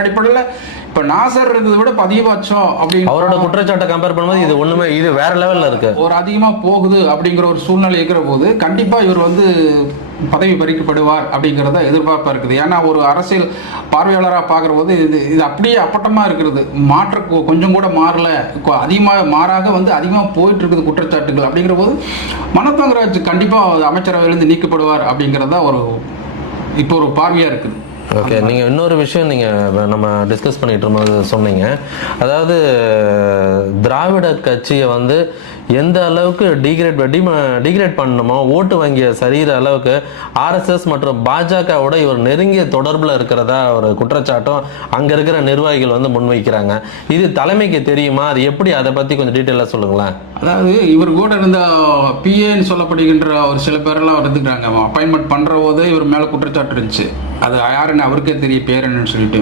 அதன் அடிப்படையில் இப்போ நாசர் இருந்ததை விட அதிகபட்சம் அப்படின்னு அவரோட குற்றச்சாட்டை கம்பேர் பண்ணும்போது இது ஒண்ணுமே இது வேற லெவல்ல இருக்கு. ஒரு அதிகமாக போகுது அப்படிங்கிற ஒரு சூழ்நிலை இருக்கிற போது கண்டிப்பாக இவர் வந்து பதவி பறிக்கப்படுவார் அப்படிங்கிறத எதிர்பார்ப்பாக இருக்குது. ஏன்னா ஒரு அரசியல் பார்வையாளராக பார்க்குற போது இது அப்படியே அப்பட்டமாக இருக்கிறது, கொஞ்சம் கூட மாறல, அதிகமாக மாறாக வந்து அதிகமாக போயிட்டு இருக்குது குற்றச்சாட்டுகள். அப்படிங்கிற போது மனோ தங்கராஜ் கண்டிப்பாக அமைச்சரவையிலிருந்து நீக்கப்படுவார் அப்படிங்கிறதா இப்போ ஒரு பார்வையாக இருக்குது. ஓகே, நீங்கள் இன்னொரு விஷயம் நீங்கள் நம்ம டிஸ்கஸ் பண்ணிட்டு இருக்கும்போது சொன்னீங்க, அதாவது திராவிட கட்சியை வந்து எந்த அளவுக்கு டிகிரேட் பண்ணணுமோ ஓட்டு வங்கிய சரிகிற அளவுக்கு ஆர்எஸ்எஸ் மற்றும் பாஜகவோட இவர் நெருங்கிய தொடர்பில் இருக்கிறதா ஒரு குற்றச்சாட்டும் அங்கே இருக்கிற நிர்வாகிகள் வந்து முன்வைக்கிறாங்க. இது தலைமைக்கு தெரியுமா? அது எப்படி, அதை பற்றி கொஞ்சம் டீட்டெயிலாக சொல்லுங்களேன். அதாவது இவர் கூட இருந்த பிஏன்னு சொல்லப்படுகின்ற ஒரு சில பேரெல்லாம் இருந்துக்கிறாங்க. அப்பாயின்மெண்ட் பண்ணுற போது இவர் மேலே குற்றச்சாட்டு இருந்துச்சு. அது யாருன்னு அவருக்கே தெரிய பேர் என்னன்னு சொல்லிட்டு